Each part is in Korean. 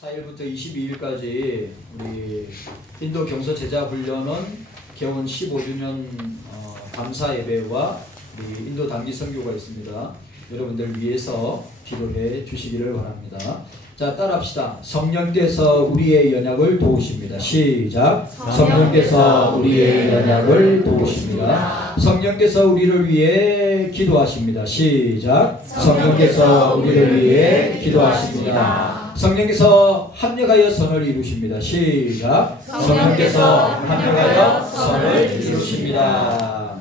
4일부터 22일까지 우리 인도 경서 제자 훈련은 개원 15주년 감사 예배와 우리 인도 단기 선교가 있습니다. 여러분들 위해서 기도해 주시기를 바랍니다. 자, 따라합시다. 성령께서 우리의 연약을 도우십니다. 시작. 성령께서 우리의 연약을 도우십니다. 성령께서 우리를 위해 기도하십니다. 시작. 성령께서 우리를 위해 기도하십니다. 성령께서 합력하여 선을 이루십니다. 시작. 성령께서 합력하여 선을 이루십니다.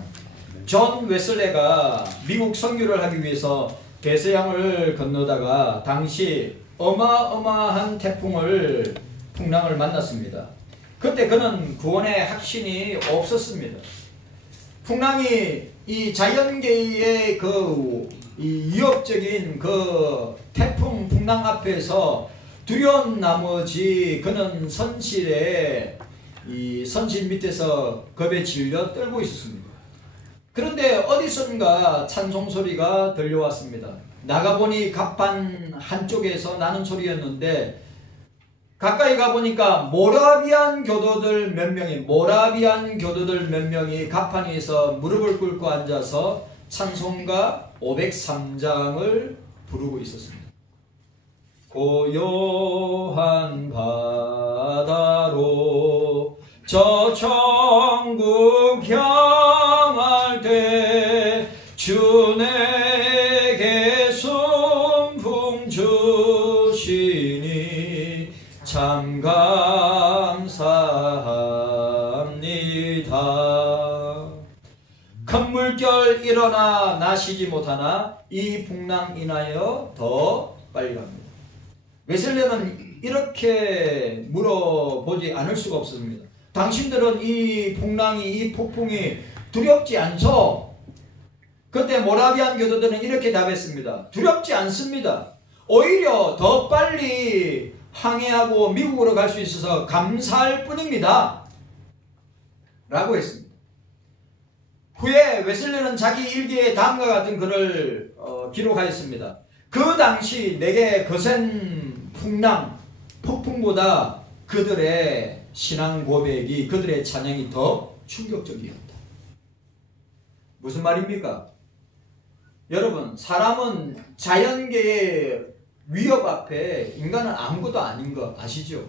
존 웨슬레가 미국 선교를 하기 위해서 대서양을 건너다가 당시 어마어마한 풍랑을 만났습니다. 그때 그는 구원의 확신이 없었습니다. 풍랑이 이 자연계의 이 위협적인 풍랑 앞에서 두려운 나머지 그는 선실 밑에서 겁에 질려 떨고 있었습니다. 그런데 어디선가 찬송소리가 들려왔습니다. 나가보니 갑판 한쪽에서 나는 소리였는데 가까이 가보니까 모라비안 교도들 몇 명이 갑판 위에서 무릎을 꿇고 앉아서 찬송가 503장을 부르고 있었습니다. 고요한 바다로 저 천국 향할 때 주 내게 순풍 주시니 참 감사합니다. 큰 물결 일어나 나시지 못하나 이 풍랑 인하여 더 빨리 갑니다. 웨슬레는 이렇게 물어보지 않을 수가 없습니다. 당신들은 이 폭풍이 두렵지 않소? 그때 모라비안 교도들은 이렇게 답했습니다. 두렵지 않습니다. 오히려 더 빨리 항해하고 미국으로 갈 수 있어서 감사할 뿐입니다. 라고 했습니다. 후에 웨슬레는 자기 일기에 다음과 같은 글을 기록하였습니다. 그 당시 내게 거센 폭풍보다 그들의 신앙 고백이, 그들의 찬양이 더 충격적이었다. 무슨 말입니까? 여러분, 사람은 자연계의 위협 앞에 인간은 아무것도 아닌 거 아시죠?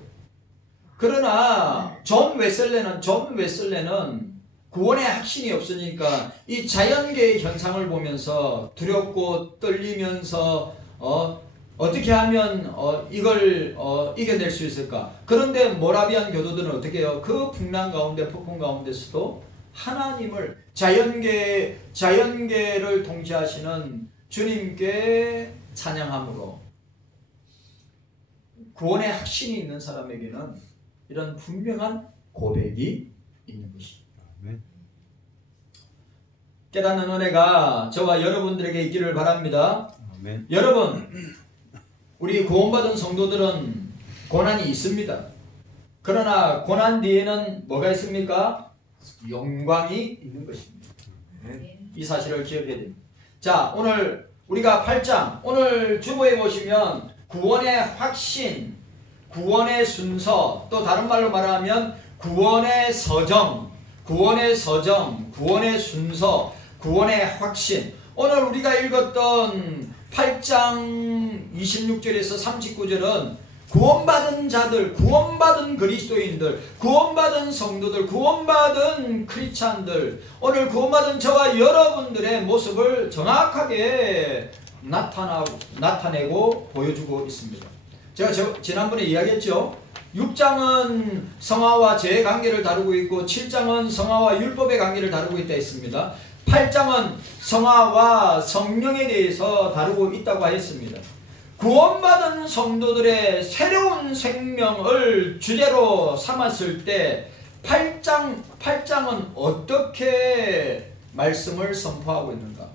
그러나 존 웨슬레는 구원의 확신이 없으니까 이 자연계의 현상을 보면서 두렵고 떨리면서 어떻게 하면 이걸 이겨낼 수 있을까? 그런데 모라비안 교도들은 어떻게 해요? 그 풍랑 가운데, 폭풍 가운데서도 하나님을, 자연계를 통치하시는 주님께 찬양함으로 구원의 확신이 있는 사람에게는 이런 분명한 고백이 있는 것입니다. 깨닫는 은혜가 저와 여러분들에게 있기를 바랍니다. 아멘. 여러분, 우리 구원받은 성도들은 고난이 있습니다. 그러나 고난 뒤에는 뭐가 있습니까? 영광이 있는 것입니다. 이 사실을 기억해야 됩니다. 자, 오늘 우리가 8장, 오늘 주보에 보시면 구원의 확신, 구원의 순서, 또 다른 말로 말하면 구원의 서정, 구원의 순서, 구원의 확신. 오늘 우리가 읽었던 8장 26절에서 39절은 구원받은 자들, 구원받은 그리스도인들, 구원받은 성도들, 구원받은 크리스찬들, 오늘 구원받은 저와 여러분들의 모습을 정확하게 나타내고 보여주고 있습니다. 제가 지난번에 이야기했죠. 6장은 성화와 죄의 관계를 다루고 있고 7장은 성화와 율법의 관계를 다루고 있다 했습니다. 8장은 성화와 성령에 대해서 다루고 있다고 하였습니다. 구원받은 성도들의 새로운 생명을 주제로 삼았을 때 8장은 어떻게 말씀을 선포하고 있는가?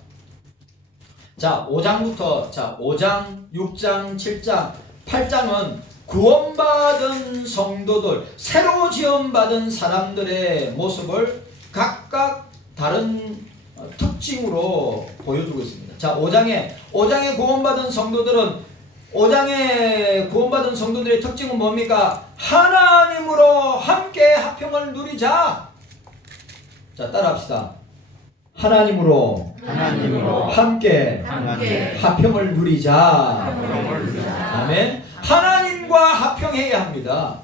자, 5장부터 5장, 6장, 7장, 8장은 구원받은 성도들, 새로 지원받은 사람들의 모습을 각각 다른 특징으로 보여주고 있습니다. 자, 5장에 구원받은 성도들은 5장에 구원받은 성도들의 특징은 뭡니까? 하나님으로 함께 화평을 누리자. 자, 따라합시다. 하나님으로 함께 화평을 누리자. 아멘. 하나님과 화평해야 합니다.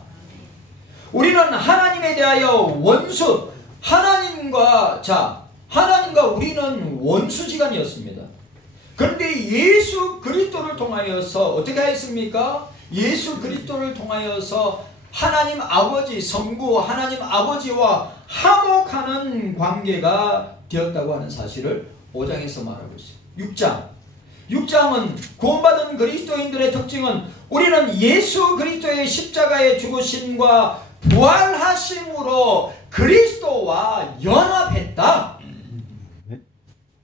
우리는 하나님에 대하여 하나님과 우리는 원수지간이었습니다. 그런데 예수 그리스도를 통하여서 어떻게 하였습니까? 예수 그리스도를 통하여서 하나님 아버지 성부 하나님 아버지와 화목하는 관계가 되었다고 하는 사실을 5장에서 말하고 있어요. 6장은 구원받은 그리스도인들의 특징은 우리는 예수 그리스도의 십자가의 죽으심과 부활하심으로 그리스도와 연합했다.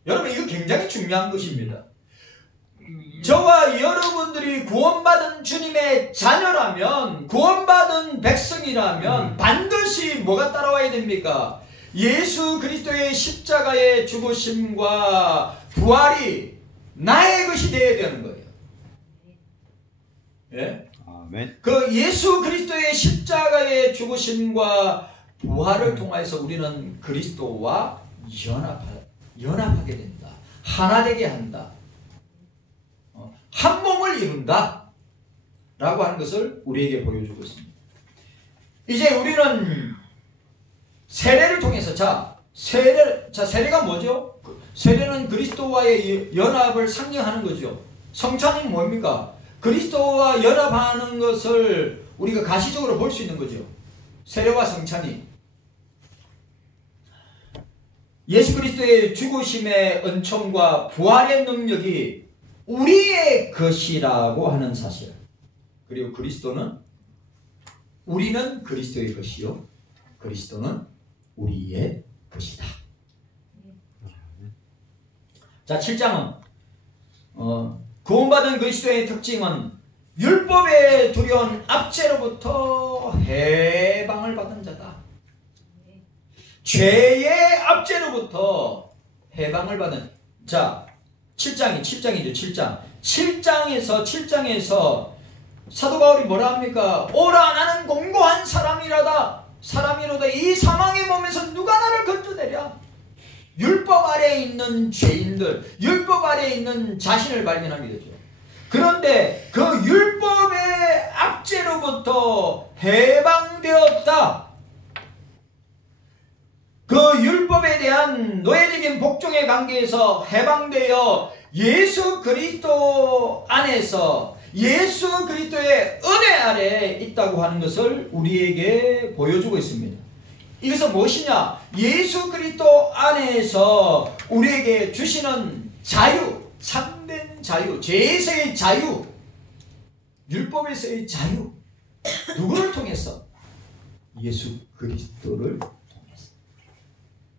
여러분, 이거 굉장히 중요한 것입니다. 저와 여러분들이 구원받은 주님의 자녀라면, 구원받은 백성이라면 반드시 뭐가 따라와야 됩니까? 예수 그리스도의 십자가의 죽으심과 부활이 나의 것이 되어야 되는 거예요. 예? 아멘. 그 예수 그리스도의 십자가의 죽으심과 부활을 통해서 우리는 그리스도와 연합하게 된다. 하나 되게 한다. 한 몸을 이룬다. 라고 하는 것을 우리에게 보여주고 있습니다. 이제 우리는 세례를 통해서 세례가 뭐죠? 세례는 그리스도와의 연합을 상징하는 거죠. 성찬이 뭡니까? 그리스도와 연합하는 것을 우리가 가시적으로 볼 수 있는 거죠. 세례와 성찬이. 예수 그리스도의 죽으심의 은총과 부활의 능력이 우리의 것이라고 하는 사실. 그리고 우리는 그리스도의 것이요, 그리스도는 우리의 것이다. 자, 7장은 구원받은 그리스도의 특징은 율법에 두려운 압제로부터 해방을 받은 자다. 죄의 압제로부터 해방을 받은. 자, 7장이죠. 7장에서 사도 바울이 뭐라 합니까? 오라, 나는 공고한 사람이로다. 이 사망의 몸에서 누가 나를 건져내랴? 율법 아래에 있는 죄인들, 율법 아래에 있는 자신을 발견하게 되죠. 그런데 그 율법의 압제로부터 해방되었다. 그 율법에 대한 노예적인 복종의 관계에서 해방되어 예수 그리스도 안에서 예수 그리스도의 은혜 아래에 있다고 하는 것을 우리에게 보여주고 있습니다. 이것은 무엇이냐? 예수 그리스도 안에서 우리에게 주시는 자유, 참된 자유, 죄에서의 자유, 율법에서의 자유. 누구를 통해서? 예수 그리스도를 통해서.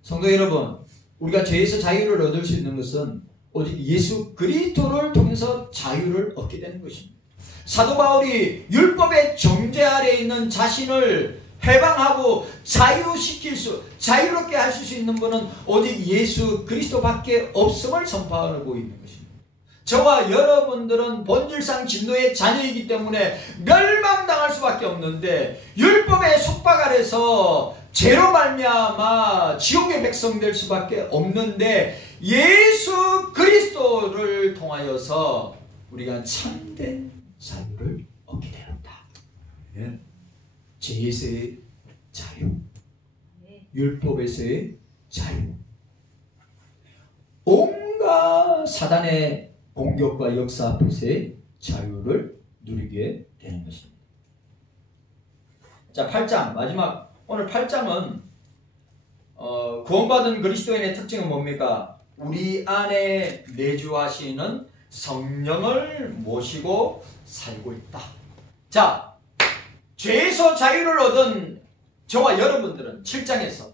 성도 여러분, 우리가 죄에서 자유를 얻을 수 있는 것은 오직 예수 그리스도를 통해서 자유를 얻게 되는 것입니다. 사도 바울이 율법의 정죄 아래에 있는 자신을 해방하고 자유롭게 하실 수 있는 분은 오직 예수 그리스도밖에 없음을 선포하고 있는 것입니다. 저와 여러분들은 본질상 진노의 자녀이기 때문에 멸망당할 수밖에 없는데, 율법의 속박 아래서 죄로 말미암아 지옥의 백성 될 수밖에 없는데, 예수 그리스도를 통하여서 우리가 참된 자유를 얻게 되었다. 죄에서의 자유, 율법에서의 자유, 온갖 사단의 공격과 역사 앞에서의 자유를 누리게 되는 것입니다. 자, 8장 마지막. 오늘 8장은 구원받은 그리스도인의 특징은 뭡니까? 우리 안에 내주하시는 성령을 모시고 살고 있다. 자, 죄에서 자유를 얻은 저와 여러분들은 7장에서,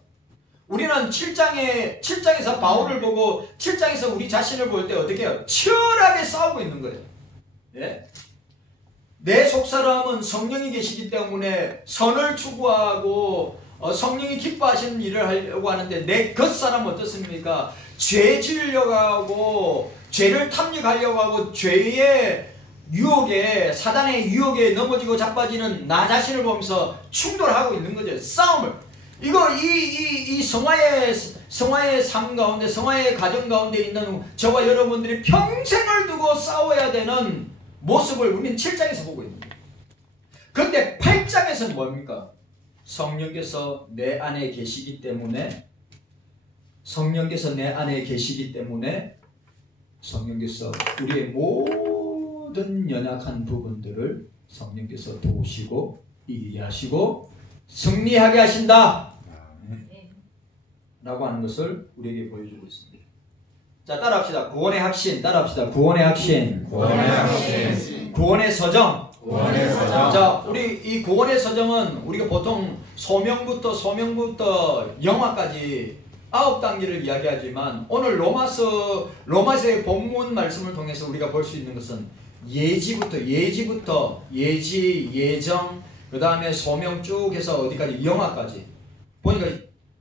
우리는 7장에서 바울을 보고 7장에서 우리 자신을 볼 때 어떻게 해요? 치열하게 싸우고 있는 거예요. 예? 내 속사람은 성령이 계시기 때문에 선을 추구하고 성령이 기뻐하시는 일을 하려고 하는데, 내 겉사람은 어떻습니까? 죄 지으려고 하고 죄를 탐닉하려고 하고 죄의 유혹에, 사단의 유혹에 넘어지고 자빠지는 나 자신을 보면서 충돌하고 있는 거죠. 싸움을. 이거 이 성화의 삶 가운데, 성화의 가정 가운데 있는 저와 여러분들이 평생을 두고 싸워야 되는 모습을 우리는 7장에서 보고 있는 거예요. 그런데 8장에서는 뭡니까? 성령께서 내 안에 계시기 때문에, 성령께서 내 안에 계시기 때문에 성령께서 우리의 모든 연약한 부분들을 성령께서 도우시고 이기게 하시고 승리하게 하신다 라고 하는 것을 우리에게 보여주고 있습니다. 자, 따라합시다. 구원의 확신. 따라합시다. 구원의 확신. 구원의 확신. 구원의 서정. 구원의 서정. 자, 우리 이 구원의 서정은 우리가 보통 소명부터 영화까지 9단계를 이야기하지만 오늘 로마서의 본문 말씀을 통해서 우리가 볼 수 있는 것은 예지, 예정, 그 다음에 소명 쭉 해서 어디까지? 영화까지. 보니까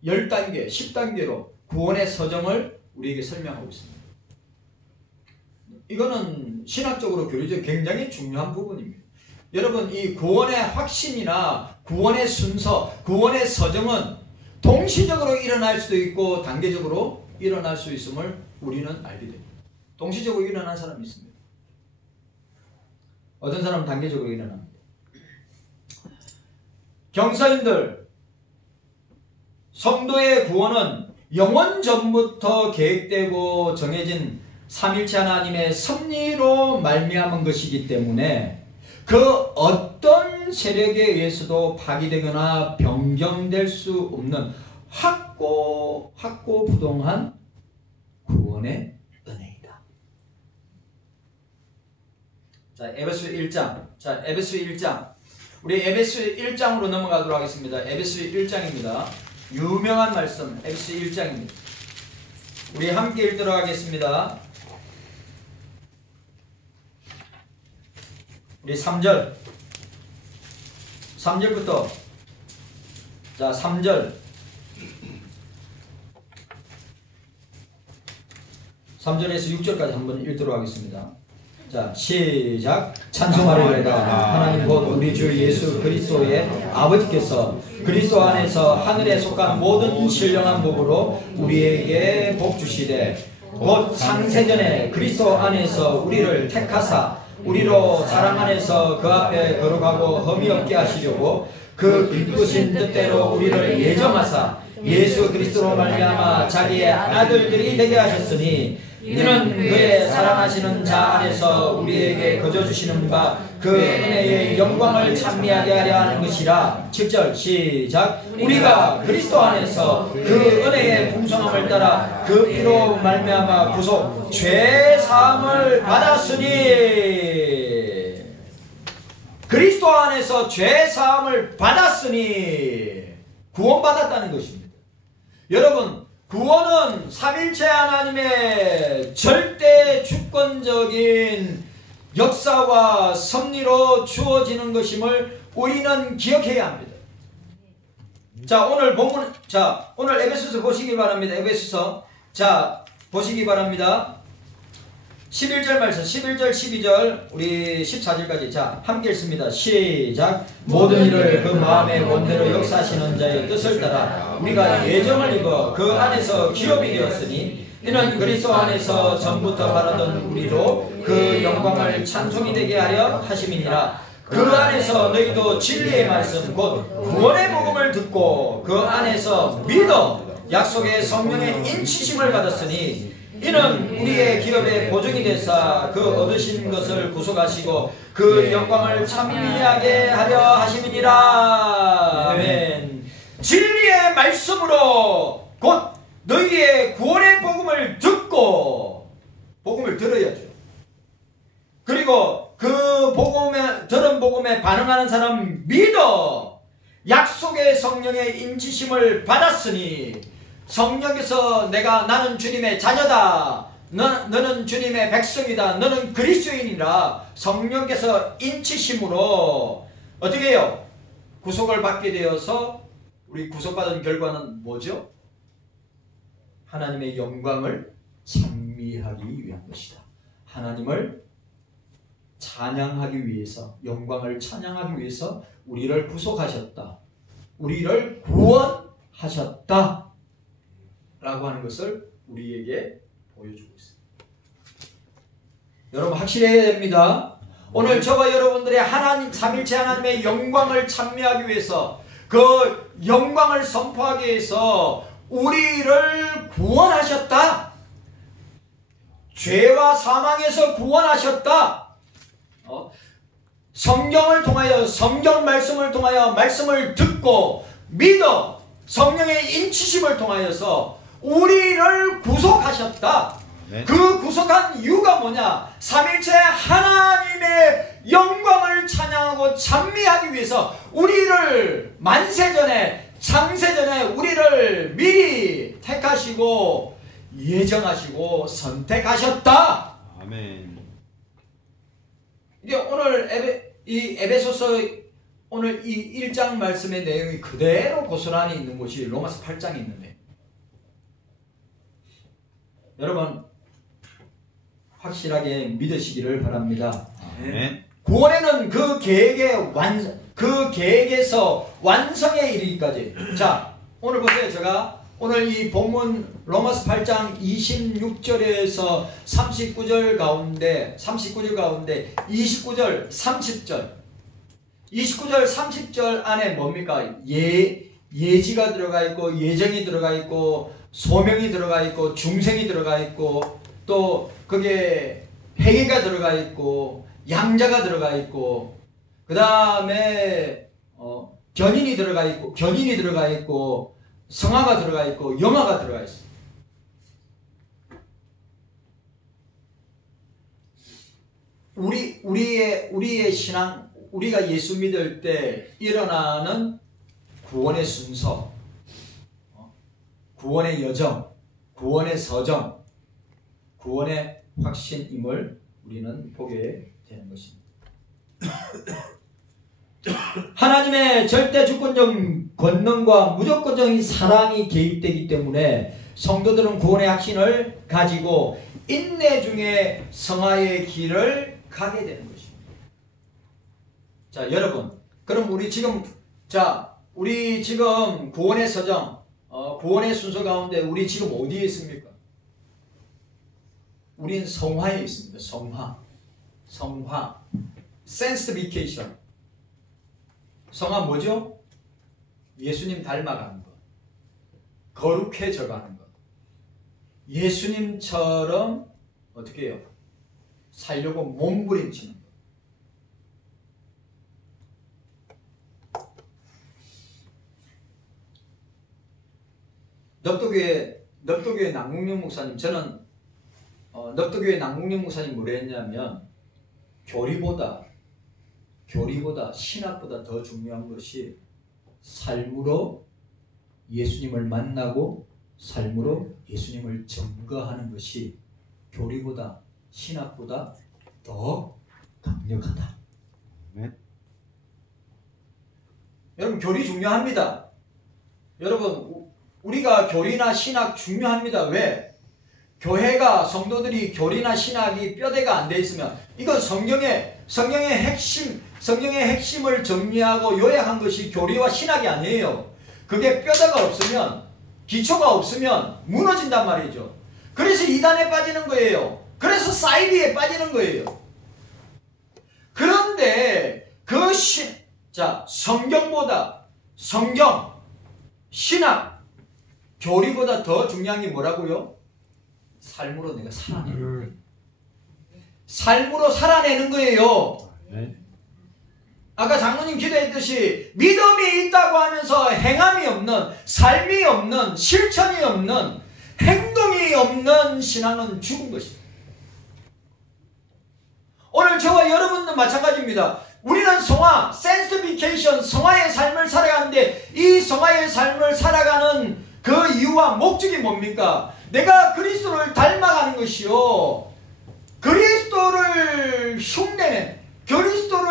10단계, 10단계로 구원의 서정을 우리에게 설명하고 있습니다. 이거는 신학적으로 교리적으로 굉장히 중요한 부분입니다. 여러분, 이 구원의 확신이나 구원의 순서, 구원의 서정은 동시적으로 일어날 수도 있고 단계적으로 일어날 수 있음을 우리는 알게 됩니다. 동시적으로 일어난 사람이 있습니다. 어떤 사람은 단계적으로 일어납니다. 경서인들, 성도의 구원은 영원 전부터 계획되고 정해진 삼일체 하나님의 섭리로 말미암은 것이기 때문에 그 어떤 세력에 의해서도 파기되거나 변경될 수 없는 확고부동한 구원의 은혜이다. 자, 에베소 1장. 자, 에베소 1장. 우리 에베소 1장으로 넘어가도록 하겠습니다. 에베소 1장입니다. 유명한 말씀, 에베소 1장입니다. 우리 함께 읽도록 하겠습니다. 우리 3절부터 자 3절에서 6절까지 한번 읽도록 하겠습니다. 자, 시작. 찬송하리로다. 하나님 곧 우리 주 예수 그리스도의 아버지께서 그리스도 안에서 하늘에 속한 모든 신령한 복으로 우리에게 복 주시되 곧 창세전에 그리스도 안에서 우리를 택하사 우리로 사랑 안에서 그 앞에 거룩하고 흠이 없게 하시려고 그 기쁘신 뜻대로 우리를 예정하사 예수 그리스도로 말미암아 자기의 아들들이 되게 하셨으니 이는 그의 사랑하시는 자 안에서 우리에게 거저 주시는 바 그 은혜의 영광을 찬미하게 하려 하는 것이라. 7절 시작. 우리가 그리스도 안에서 그 은혜의 풍성함을 따라 그 피로 말미암아 구속 죄 사함을 받았으니, 그리스도 안에서 죄 사함을 받았으니 구원받았다는 것입니다. 여러분, 구원은 삼일체 하나님의 절대 주권적인 역사와 섭리로 주어지는 것임을 우리는 기억해야 합니다. 자, 오늘 본문, 오늘 에베소서 보시기 바랍니다. 에베소서. 자, 보시기 바랍니다. 11절 말씀, 11절, 12절, 우리 14절까지. 자, 함께 읽습니다. 시작. 모든 일을 그 마음의 원대로 역사하시는 자의 뜻을 따라 우리가 예정을 입어 그 안에서 기업이 되었으니 이는 그리스도 안에서 전부터 바라던 우리로 그 영광을 찬송이 되게 하려 하심이니라. 그 안에서 너희도 진리의 말씀 곧 구원의 복음을 듣고 그 안에서 믿어 약속의 성령의 인치심을 받았으니 이는 우리의 기업의 보증이 되사 그 얻으신 것을 구속하시고 그 영광을 찬미하게 하려 하심이니라. 아멘. 진리의 말씀으로 곧 너희의 구원의 복음을 듣고, 복음을 들어야죠. 그리고 그 들은 복음에 반응하는 사람 믿어 약속의 성령의 인치심을 받았으니, 성령께서 나는 주님의 자녀다, 너는 주님의 백성이다, 너는 그리스도인이라 성령께서 인치심으로 어떻게 해요? 구속을 받게 되어서 우리 구속받은 결과는 뭐죠? 하나님의 영광을 찬미하기 위한 것이다. 하나님을 찬양하기 위해서, 영광을 찬양하기 위해서 우리를 구속하셨다. 우리를 구원하셨다. 라고 하는 것을 우리에게 보여주고 있습니다. 여러분 확실해야 됩니다. 오늘 저와 여러분들의 하나님, 삼일체 하나님의 영광을 찬미하기 위해서, 그 영광을 선포하기 위해서 우리를 구원하셨다. 죄와 사망에서 구원하셨다. 성경을 통하여, 성경 말씀을 통하여 말씀을 듣고 믿어 성령의 인치심을 통하여서 우리를 구속하셨다. 네. 그 구속한 이유가 뭐냐? 삼일체 하나님의 영광을 찬양하고 찬미하기 위해서 우리를 만세전에, 창세전에 우리를 미리 택하시고 예정하시고 선택하셨다. 아멘. 이게 오늘 이 에베소서 오늘 이 1장 말씀의 내용이 그대로 고스란히 있는 곳이 로마서 8장에 있는데, 여러분 확실하게 믿으시기를 바랍니다. 아멘. 구원에는 그 계획에서 완성에 이르기까지. 자, 오늘 보세요. 제가 오늘 이 본문 로마서 8장 26절에서 39절 가운데 29절 30절 29절 30절 안에 뭡니까? 예지가 들어가 있고, 예정이 들어가 있고, 소명이 들어가 있고, 중생이 들어가 있고, 또 그게 회개가 들어가 있고, 양자가 들어가 있고, 그 다음에 견인이 들어가 있고, 성화가 들어가 있고, 영화가 들어가 있어요. 우리의 신앙, 우리가 예수 믿을 때 일어나는 구원의 순서, 구원의 여정, 구원의 서정, 구원의 확신임을 우리는 보게 되는 것입니다. 하나님의 절대 주권적 권능과 무조건적인 사랑이 개입되기 때문에 성도들은 구원의 확신을 가지고 인내 중에 성화의 길을 가게 되는 것입니다. 자, 여러분, 그럼 우리 지금 구원의 서정, 구원의 순서 가운데 우리 지금 어디에 있습니까? 우린 성화에 있습니다. 성화, sanctification. 성화 뭐죠? 예수님 닮아가는 것, 거룩해져 가는 것, 예수님처럼 어떻게 해요? 살려고 몸부림치는 것. 넙도교회 남궁영 목사님, 저는 넙도교회 남궁영 목사님 뭐라 했냐면, 교리보다 신학보다 더 중요한 것이 삶으로 예수님을 만나고 삶으로 예수님을 증거하는 것이 교리보다 신학보다 더 강력하다. 네. 여러분, 교리 중요합니다. 여러분, 우리가 교리나 신학 중요합니다. 왜? 교회가, 성도들이 교리나 신학이 뼈대가 안 돼 있으면, 이건 성경의 핵심을 정리하고 요약한 것이 교리와 신학이 아니에요. 그게 뼈대가 없으면, 기초가 없으면 무너진단 말이죠. 그래서 이단에 빠지는 거예요. 그래서 사이비에 빠지는 거예요. 그런데 성경, 신학, 교리보다 더 중요한 게 뭐라고요? 삶으로 내가 살아내는 거예요. 삶으로 살아내는 거예요. 네. 아까 장로님 기도했듯이 믿음이 있다고 하면서 행함이 없는, 삶이 없는, 실천이 없는, 행동이 없는 신앙은 죽은 것입니다. 오늘 저와 여러분도 마찬가지입니다. 우리는 성화, sanctification, 성화의 삶을 살아가는데, 이 성화의 삶을 살아가는 그 이유와 목적이 뭡니까? 내가 그리스도를 닮아가는 것이요, 그리스도를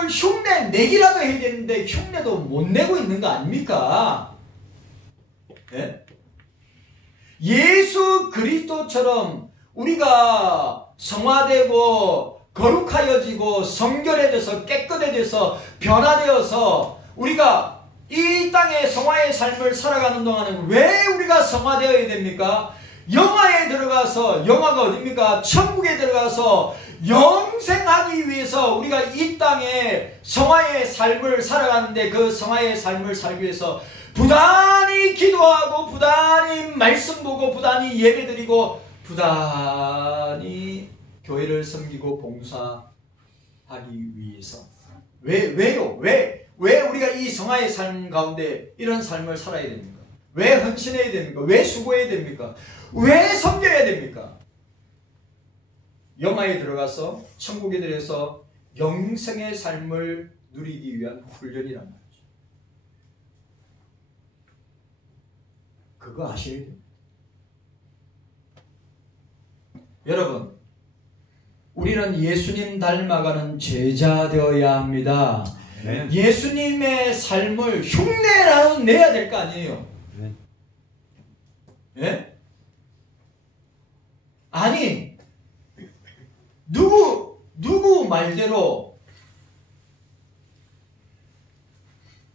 흉내내기라도 해야 되는데 흉내도 못 내고 있는 거 아닙니까? 네? 예수 그리스도처럼 우리가 성화되고 거룩하여지고 성결해져서 깨끗해져서 변화되어서 우리가 이 땅의 성화의 삶을 살아가는 동안은 왜 우리가 성화되어야 됩니까? 영화에 들어가서, 영화가 어딥니까? 천국에 들어가서 영생하기 위해서 우리가 이 땅에 성화의 삶을 살아가는데, 그 성화의 삶을 살기 위해서 부단히 기도하고 부단히 말씀 보고 부단히 예배드리고 부단히 교회를 섬기고 봉사하기 위해서. 왜요? 왜 우리가 이 성화의 삶 가운데 이런 삶을 살아야 됩니까? 왜 헌신해야 됩니까? 왜 수고해야 됩니까? 왜 섬겨야 됩니까? 영화에 들어가서 천국에 들어서 영생의 삶을 누리기 위한 훈련이란 말이죠. 그거 아셔야 돼요. 여러분, 우리는 예수님 닮아가는 제자 되어야 합니다. 네. 예수님의 삶을 흉내라도 내야 될 거 아니에요. 네. 예? 아니, 누구 말대로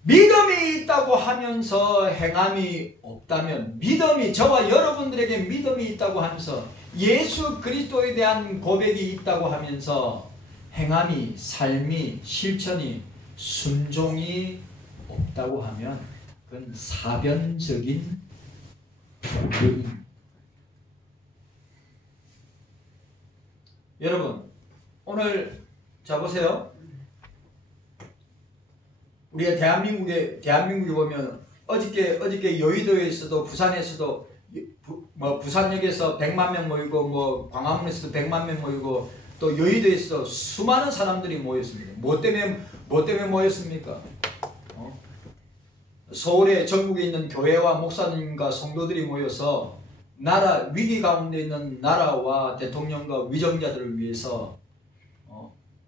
믿음이 있다고 하면서 행함이 없다면, 믿음이, 저와 여러분들에게 믿음이 있다고 하면서 예수 그리스도에 대한 고백이 있다고 하면서 행함이, 삶이, 실천이, 순종이 없다고 하면 그건 사변적인 교회입니다. 여러분, 오늘 자 보세요. 우리가 대한민국에 보면 어저께 여의도에서도, 부산에서도, 부산역에서 100만 명 모이고, 광화문에서도 100만 명 모이고, 또 여의도에서 수많은 사람들이 모였습니다. 뭐 때문에 모였습니까? 서울에, 전국에 있는 교회와 목사님과 성도들이 모여서 나라, 위기 가운데 있는 나라와 대통령과 위정자들을 위해서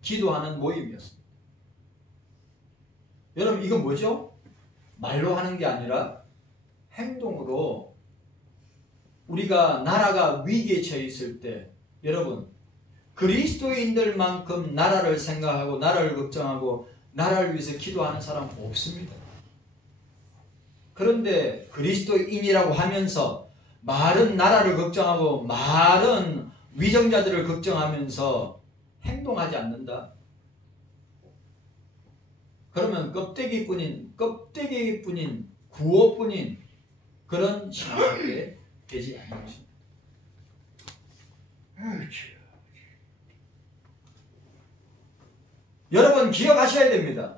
기도하는 모임이었습니다. 여러분, 이건 뭐죠? 말로 하는 게 아니라 행동으로, 우리가 나라가 위기에 처해 있을 때, 여러분, 그리스도인들만큼 나라를 생각하고 나라를 걱정하고 나라를 위해서 기도하는 사람 없습니다. 그런데 그리스도인이라고 하면서 말은 나라를 걱정하고 말은 위정자들을 걱정하면서 행동하지 않는다? 그러면 껍데기뿐인 구호뿐인 그런 신앙밖에 되지 않는 것입니다. 여러분, 기억하셔야 됩니다.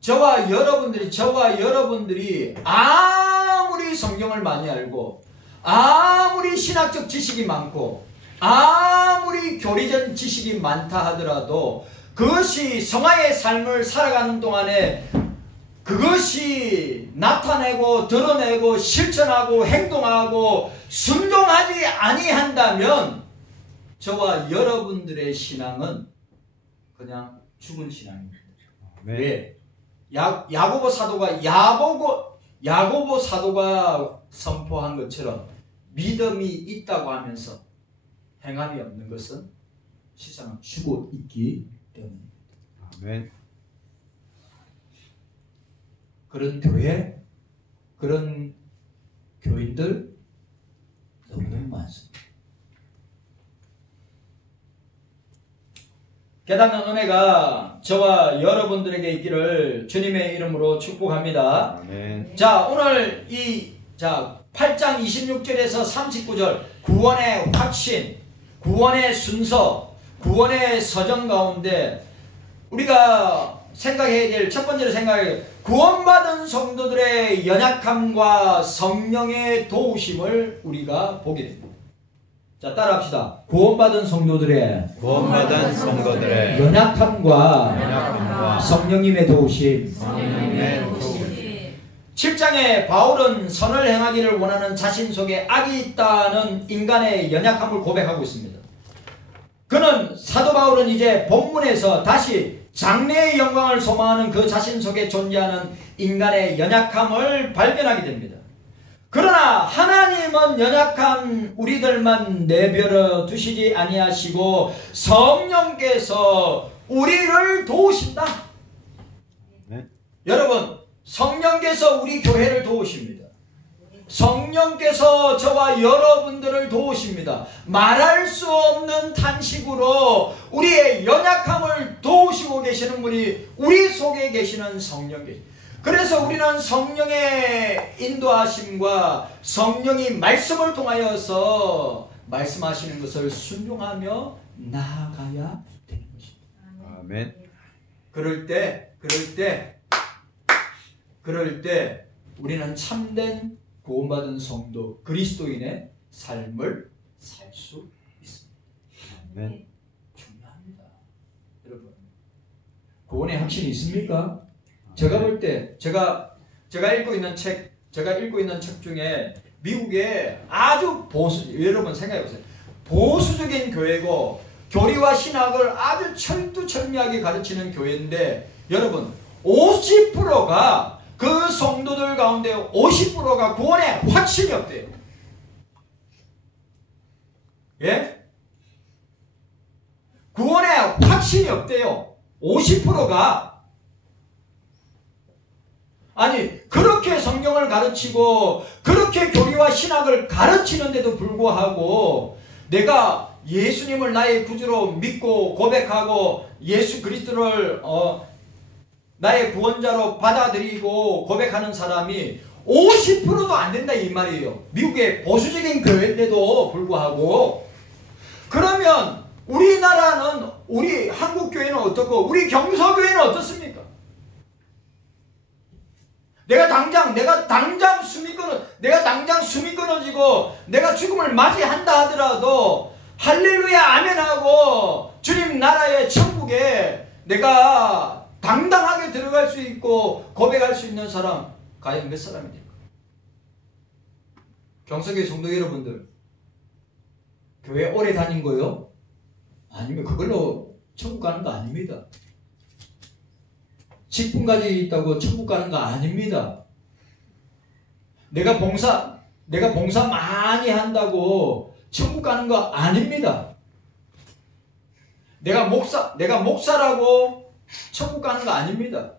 저와 여러분들이 아무리 성경을 많이 알고, 아무리 신학적 지식이 많고, 아무리 교리적 지식이 많다 하더라도 그것이 성화의 삶을 살아가는 동안에 그것이 나타내고 드러내고 실천하고 행동하고 순종하지 아니한다면 저와 여러분들의 신앙은 그냥 죽은 신앙입니다. 네. 왜? 야고보 사도가 선포한 것처럼 믿음이 있다고 하면서 행함이 없는 것은 세상은 죽어 있기 때문입니다. 네. 그런 교회, 그런 교인들 너무너무 많습니다. 깨닫는 은혜가 저와 여러분들에게 있기를 주님의 이름으로 축복합니다. 네. 자, 오늘 8장 26절에서 39절 구원의 확신, 구원의 순서, 구원의 서정 가운데 우리가 생각해야 될 첫 번째로 구원받은 성도들의 연약함과 성령의 도우심을 우리가 보게 됩니다. 자, 따라합시다. 구원받은 성도들의 연약함과 성령님의 도우심. 7장에 바울은 선을 행하기를 원하는 자신 속에 악이 있다는 인간의 연약함을 고백하고 있습니다. 그는 사도 바울은 이제 본문에서 다시 장래의 영광을 소망하는 그 자신 속에 존재하는 인간의 연약함을 발견하게 됩니다. 그러나 하나님은 연약한 우리들만 내버려 두시지 아니하시고 성령께서 우리를 도우신다. 네. 여러분, 성령께서 우리 교회를 도우십니다. 성령께서 저와 여러분들을 도우십니다. 말할 수 없는 탄식으로 우리의 연약함을 도우시고 계시는 분이 우리 속에 계시는 성령께서. 그래서 우리는 성령의 인도하심과 성령이 말씀을 통하여서 말씀하시는 것을 순종하며 나아가야 되는 것입니다. 아멘. 그럴 때 우리는 참된 구원받은 성도 그리스도인의 삶을 살 수 있습니다. 아멘. 중요합니다. 여러분, 구원의 확신이 있습니까? 제가 볼 때 제가 읽고 있는 책 중에 미국의 아주 여러분 생각해 보세요. 보수적인 교회고 교리와 신학을 아주 철두철미하게 가르치는 교회인데 여러분 50%가 그 성도들 가운데 50%가 구원의 확신이 없대요. 예? 구원의 확신이 없대요. 50%가. 아니, 그렇게 성경을 가르치고 그렇게 교리와 신학을 가르치는데도 불구하고 내가 예수님을 나의 구주로 믿고 고백하고 예수 그리스도를 나의 구원자로 받아들이고 고백하는 사람이 50%도 안 된다 이 말이에요. 미국의 보수적인 교회인데도 불구하고. 그러면 우리나라는, 우리 한국교회는 어떻고 우리 경서교회는 어떻습니까? 내가 당장 숨이 끊어지고 내가 죽음을 맞이한다 하더라도 할렐루야 아멘하고 주님 나라의 천국에 내가 당당하게 들어갈 수 있고 고백할 수 있는 사람 과연 몇 사람입니까? 경서교회 성도 여러분들, 교회 오래 다닌 거요? 아니면 그걸로 천국 가는 거 아닙니다. 직분까지 있다고 천국 가는 거 아닙니다. 내가 봉사 많이 한다고 천국 가는 거 아닙니다. 내가 목사라고 천국 가는 거 아닙니다.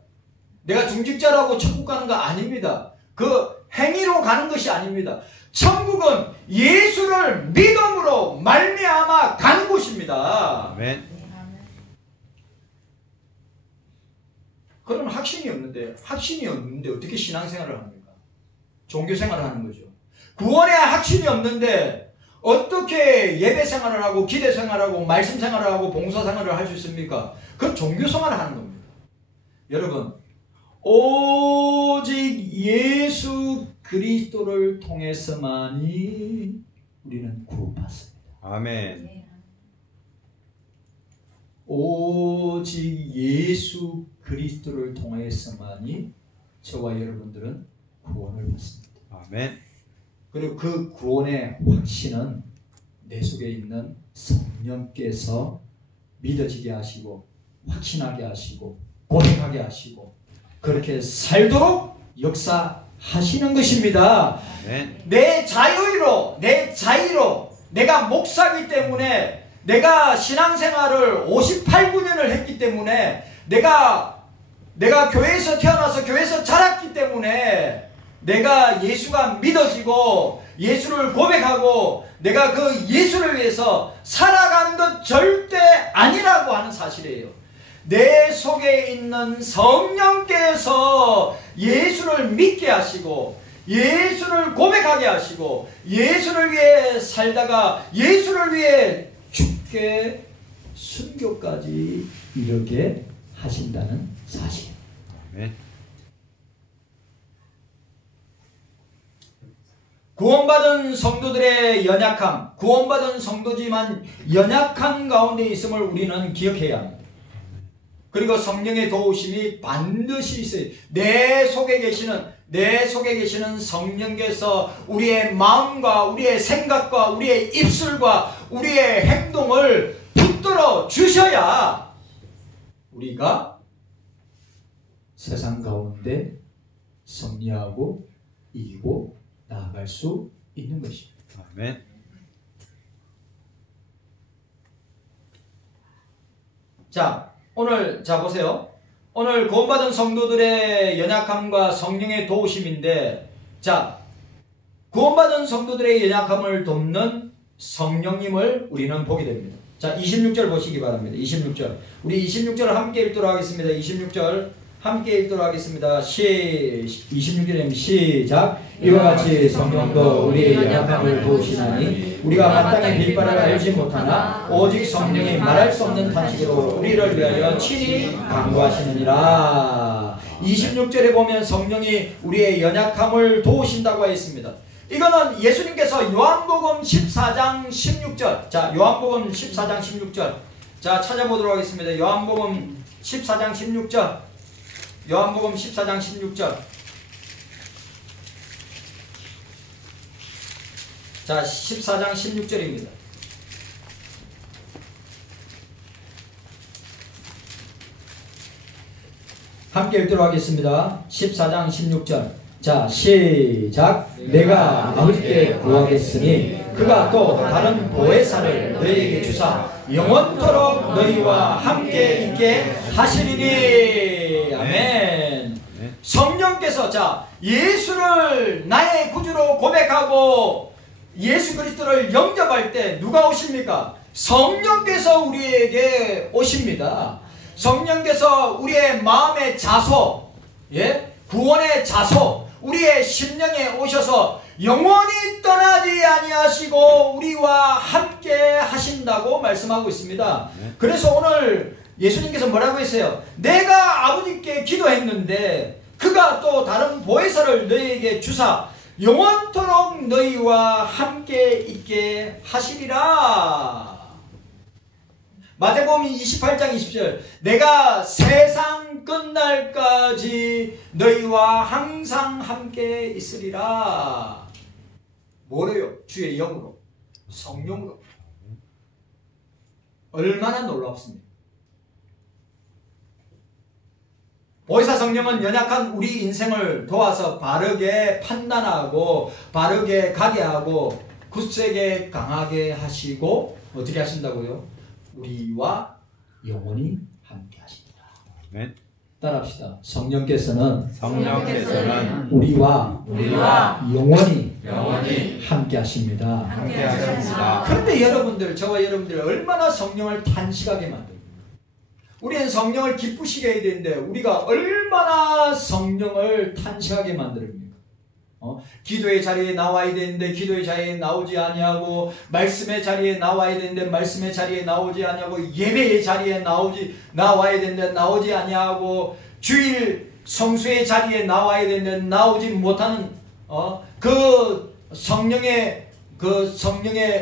내가 중직자라고 천국 가는 거 아닙니다. 그 행위로 가는 것이 아닙니다. 천국은 예수를 믿음으로 말미암아 가는 곳입니다. 아멘. 그럼 확신이 없는데 어떻게 신앙생활을 합니까? 종교생활을 하는 거죠. 구원의 확신이 없는데 어떻게 예배생활을 하고 기대생활을 하고 말씀생활을 하고 봉사생활을 할 수 있습니까? 그건 종교생활을 하는 겁니다. 여러분, 오직 예수 그리스도를 통해서만이 우리는 구원받습니다. 아멘. 오직 예수 그리스도를 통해서만이 저와 여러분들은 구원을 받습니다. 아멘. 그리고 그 구원의 확신은 내 속에 있는 성령께서 믿어지게 하시고 확신하게 하시고 고백하게 하시고 그렇게 살도록 역사하시는 것입니다. 아멘. 내 자유로 내가 목사기 때문에 내가 신앙생활을 58~59년을 했기 때문에 내가 교회에서 태어나서 교회에서 자랐기 때문에 내가 예수가 믿어지고 예수를 고백하고 내가 그 예수를 위해서 살아가는 것 절대 아니라고 하는 사실이에요. 내 속에 있는 성령께서 예수를 믿게 하시고 예수를 고백하게 하시고 예수를 위해 살다가 예수를 위해 죽게 순교까지 이르게 하신다는 사실. 아멘. 구원받은 성도들의 연약함, 구원받은 성도지만 연약한 가운데 있음을 우리는 기억해야 합니다. 그리고 성령의 도우심이 반드시 있어요. 내 속에 계시는 성령께서 우리의 마음과 우리의 생각과 우리의 입술과 우리의 행동을 붙들어 주셔야 우리가 세상 가운데 승리하고 이기고 나아갈 수 있는 것입니다. 아멘. 자, 오늘 자 보세요. 오늘 구원받은 성도들의 연약함과 성령의 도우심인데, 자, 구원받은 성도들의 연약함을 돕는 성령님을 우리는 보게 됩니다. 자, 26절 보시기 바랍니다. 26절. 우리 26절을 함께 읽도록 하겠습니다. 26절 함께 읽도록 하겠습니다. 26절에 시작. 이와 같이 성령도 우리의 연약함을 도우시나니 우리가 마땅히 빌바를 알지 못하나 오직 성령이 말할 수 없는 탄식으로 우리를 위하여 친히 간구하시느니라. 26절에 보면 성령이 우리의 연약함을 도우신다고 했습니다. 이거는 예수님께서 요한복음 14장 16절. 자, 요한복음 14장 16절. 자, 찾아보도록 하겠습니다. 요한복음 14장 16절. 요한복음 14장 16절. 자, 14장 16절입니다. 함께 읽도록 하겠습니다. 14장 16절. 자, 시작. 내가 아버지께 구하겠으니 그가 또 다른 보혜사를 너희에게 주사 영원토록 너희와 함께 있게 하시리니. 아멘. 성령께서 자, 예수를 나의 구주로 고백하고 예수 그리스도를 영접할 때 누가 오십니까? 성령께서 우리에게 오십니다. 성령께서 우리의 마음의 자소, 구원의 자소, 우리의 심령에 오셔서 영원히 떠나지 아니하시고 우리와 함께 하신다고 말씀하고 있습니다. 그래서 오늘 예수님께서 뭐라고 했어요? 내가 아버지께 기도했는데 그가 또 다른 보혜사를 너희에게 주사 영원토록 너희와 함께 있게 하시리라. 마태복음 28장 20절. 내가 세상 끝날까지 너희와 항상 함께 있으리라. 뭐래요? 주의 영으로, 성령으로. 얼마나 놀랍습니까? 보혜사 성령은 연약한 우리 인생을 도와서 바르게 판단하고 바르게 가게 하고 굳세게 강하게 하시고 어떻게 하신다고요? 우리와 영원히 함께 하십니다. 아멘. 따라합시다. 성령께서는 우리와 영원히 함께 하십니다. 함께 하십니다. 그런데 여러분들, 저와 여러분들 얼마나 성령을 탄식하게 만듭니까? 우리는 성령을 기쁘시게 해야 되는데 우리가 얼마나 성령을 탄식하게 만듭니까? 기도의 자리에 나와야 되는데 기도의 자리에 나오지 아니하고, 말씀의 자리에 나와야 되는데 말씀의 자리에 나오지 아니하고, 예배의 자리에 나와야 되는데 나오지 아니하고, 주일 성수의 자리에 나와야 되는데 나오지 못하는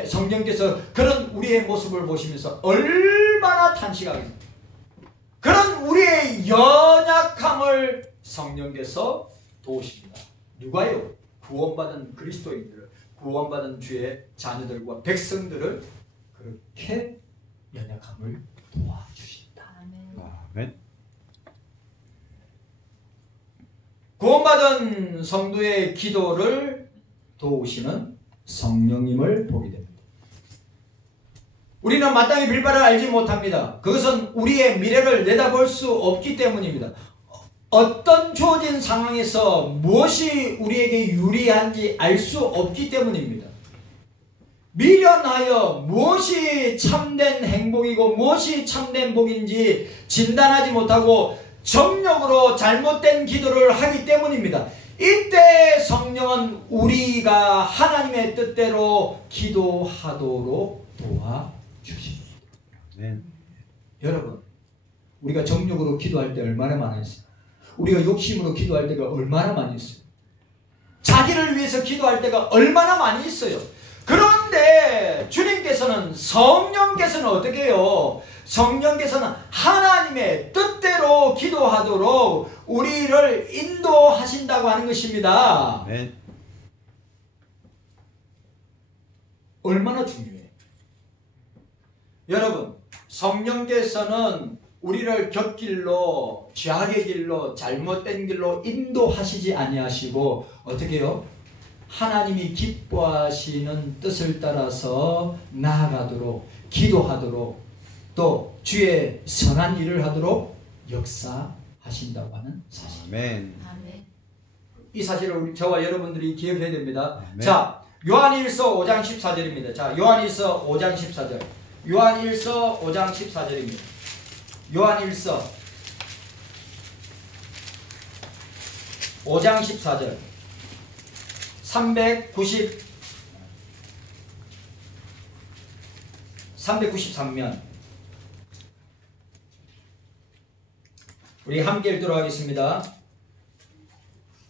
성령께서 그런 우리의 모습을 보시면서 얼마나 탄식하겠습니까? 그런 우리의 연약함을 성령께서 도우십니다. 누가요? 구원받은 그리스도인들을, 구원받은 주의 자녀들과 백성들을 그렇게 연약함을 도와주신다. 아멘. 구원받은 성도의 기도를 도우시는 성령님을 보게 됩니다. 우리는 마땅히 빌바를 알지 못합니다. 그것은 우리의 미래를 내다볼 수 없기 때문입니다. 어떤 주어진 상황에서 무엇이 우리에게 유리한지 알 수 없기 때문입니다. 미련하여 무엇이 참된 행복이고 무엇이 참된 복인지 진단하지 못하고 정력으로 잘못된 기도를 하기 때문입니다. 이때 성령은 우리가 하나님의 뜻대로 기도하도록 도와주십니다. 아멘. 여러분, 우리가 정력으로 기도할 때 얼마나 많았어요? 우리가 욕심으로 기도할 때가 얼마나 많이 있어요? 자기를 위해서 기도할 때가 얼마나 많이 있어요? 그런데 주님께서는, 성령께서는 어떻게 해요? 성령께서는 하나님의 뜻대로 기도하도록 우리를 인도하신다고 하는 것입니다. 아멘. 얼마나 중요해요? 여러분, 성령께서는 우리를 곁길로, 죄악의 길로, 잘못된 길로 인도하시지 아니하시고 어떻게 해요? 하나님이 기뻐하시는 뜻을 따라서 나아가도록, 기도하도록, 또 주의 선한 일을 하도록 역사하신다고 하는 사실. 아멘. 아멘. 이 사실을 우리 저와 여러분들이 기억해야 됩니다. 아멘. 자, 요한일서 5장 14절입니다. 자, 요한일서 5장 14절. 요한일서 5장 14절입니다. 요한일서 5장 14절. 393면 우리 함께 읽도록 하겠습니다.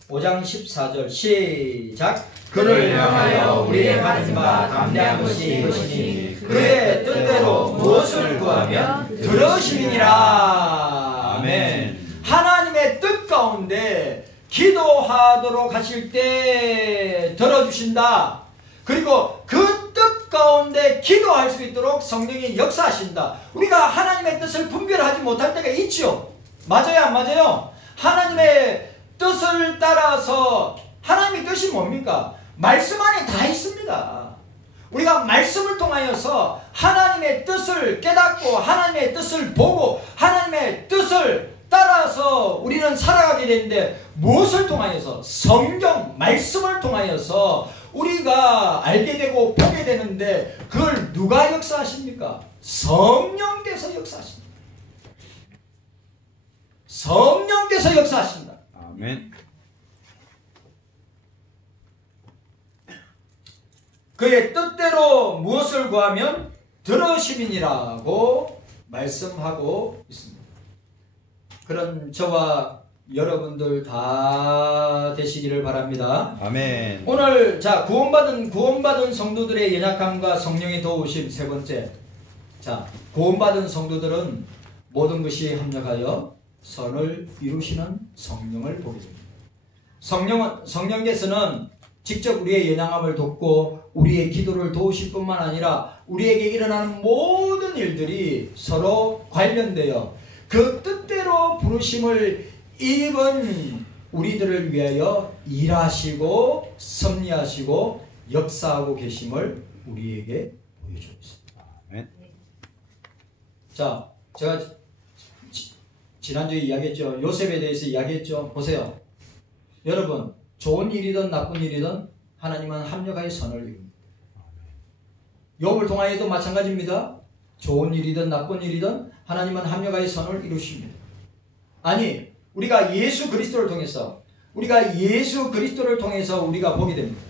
5장 14절 시작. 그를 향하여 우리의 받은 바 담대한 것이 이것이니 그의 뜻대로 무엇을 구하면 들으심이니라. 아멘. 하나님의 뜻 가운데 기도하도록 하실 때 들어주신다. 그리고 그 뜻 가운데 기도할 수 있도록 성령이 역사하신다. 우리가 하나님의 뜻을 분별하지 못할 때가 있죠. 맞아요, 안 맞아요? 하나님의 뜻을 따라서, 하나님의 뜻이 뭡니까? 말씀 안에 다 있습니다. 우리가 말씀을 통하여서 하나님의 뜻을 깨닫고 하나님의 뜻을 보고 하나님의 뜻을 따라서 우리는 살아가게 되는데, 무엇을 통하여서? 성경 말씀을 통하여서 우리가 알게 되고 보게 되는데, 그걸 누가 역사하십니까? 성령께서 역사하십니다. 성령께서 역사하신다. 아멘. 그의 뜻대로 무엇을 구하면 들으심이니라고 말씀하고 있습니다. 그런 저와 여러분들 다 되시기를 바랍니다. 아멘. 오늘 자 구원받은 성도들의 연약함과 성령의 도우심 세 번째. 자, 구원받은 성도들은 모든 것이 합력하여 선을 이루시는 성령을 보게 됩니다. 성령께서는 직접 우리의 연약함을 돕고 우리의 기도를 도우실 뿐만 아니라 우리에게 일어나는 모든 일들이 서로 관련되어 그 뜻대로 부르심을 입은 우리들을 위하여 일하시고 섭리하시고 역사하고 계심을 우리에게 보여주고 있습니다. 아멘. 자, 제가 지난주에 이야기했죠. 요셉에 대해서 이야기했죠. 보세요. 여러분, 좋은 일이든 나쁜 일이든 하나님은 합력하여 선을 이룹니다. 욥을 통하여도 마찬가지입니다. 좋은 일이든 나쁜 일이든 하나님은 합력하여 선을 이루십니다. 아니, 우리가 예수 그리스도를 통해서 우리가 보게 됩니다.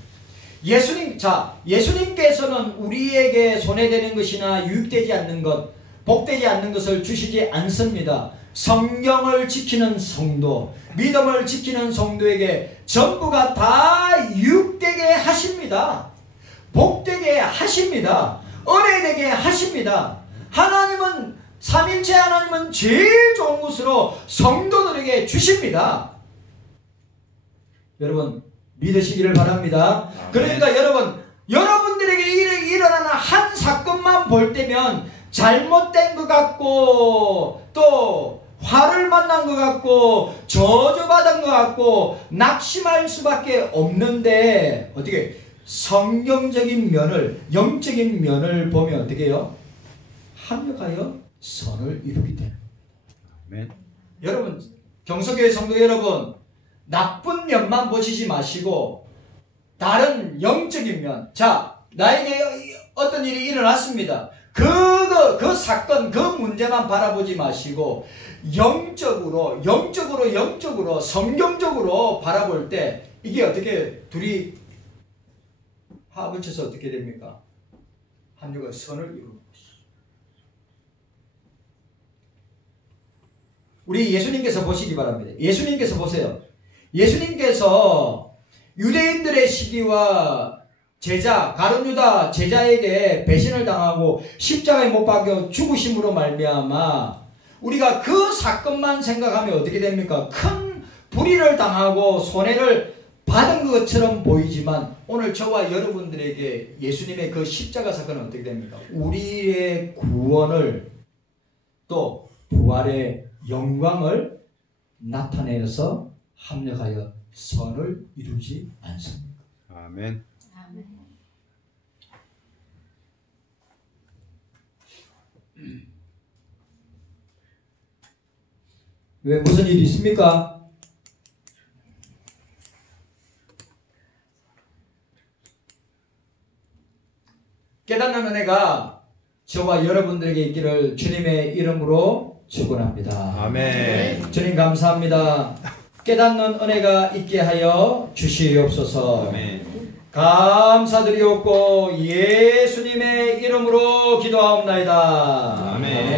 예수님께서는 우리에게 손해되는 것이나 유익되지 않는 것, 복되지 않는 것을 주시지 않습니다. 성경을 지키는 성도, 믿음을 지키는 성도에게 전부가 다 유익되게 하십니다. 복되게 하십니다. 은혜되게 하십니다. 하나님은, 삼일체 하나님은 제일 좋은 것으로 성도들에게 주십니다. 여러분 믿으시기를 바랍니다. 그러니까 여러분들에게 일어나는 한 사건만 볼 때면 잘못된 것 같고, 또 화를 만난 것 같고, 저주받은 것 같고, 낙심할 수밖에 없는데, 어떻게 성경적인 면을, 영적인 면을 보면 어떻게 해요? 합력하여 선을 이루게 되는 겁니다. 아멘. 여러분, 경서교회 성도 여러분, 나쁜 면만 보시지 마시고 다른 영적인 면, 자, 나에게 어떤 일이 일어났습니다. 그 사건, 그 문제만 바라보지 마시고 영적으로 성경적으로 바라볼 때 이게 어떻게 둘이 합을 쳐서 어떻게 됩니까? 합력의 선을 이루는 것이죠. 우리 예수님께서 보시기 바랍니다. 예수님께서 보세요. 예수님께서 유대인들의 시기와 가룟 유다 제자에게 배신을 당하고 십자가에 못 박혀 죽으심으로 말미암아 우리가 그 사건만 생각하면 어떻게 됩니까? 큰 불의를 당하고 손해를 받은 것처럼 보이지만 오늘 저와 여러분들에게 예수님의 그 십자가 사건은 어떻게 됩니까? 우리의 구원을, 또 부활의 영광을 나타내어서 합력하여 선을 이루지 않습니다. 아멘. 왜 무슨 일이 있습니까? 깨닫는 은혜가 저와 여러분들에게 있기를 주님의 이름으로 축원합니다. 아멘. 주님 감사합니다. 깨닫는 은혜가 있게 하여 주시옵소서. 아멘. 감사드리옵고 예수님의 이름으로 기도하옵나이다. 아멘.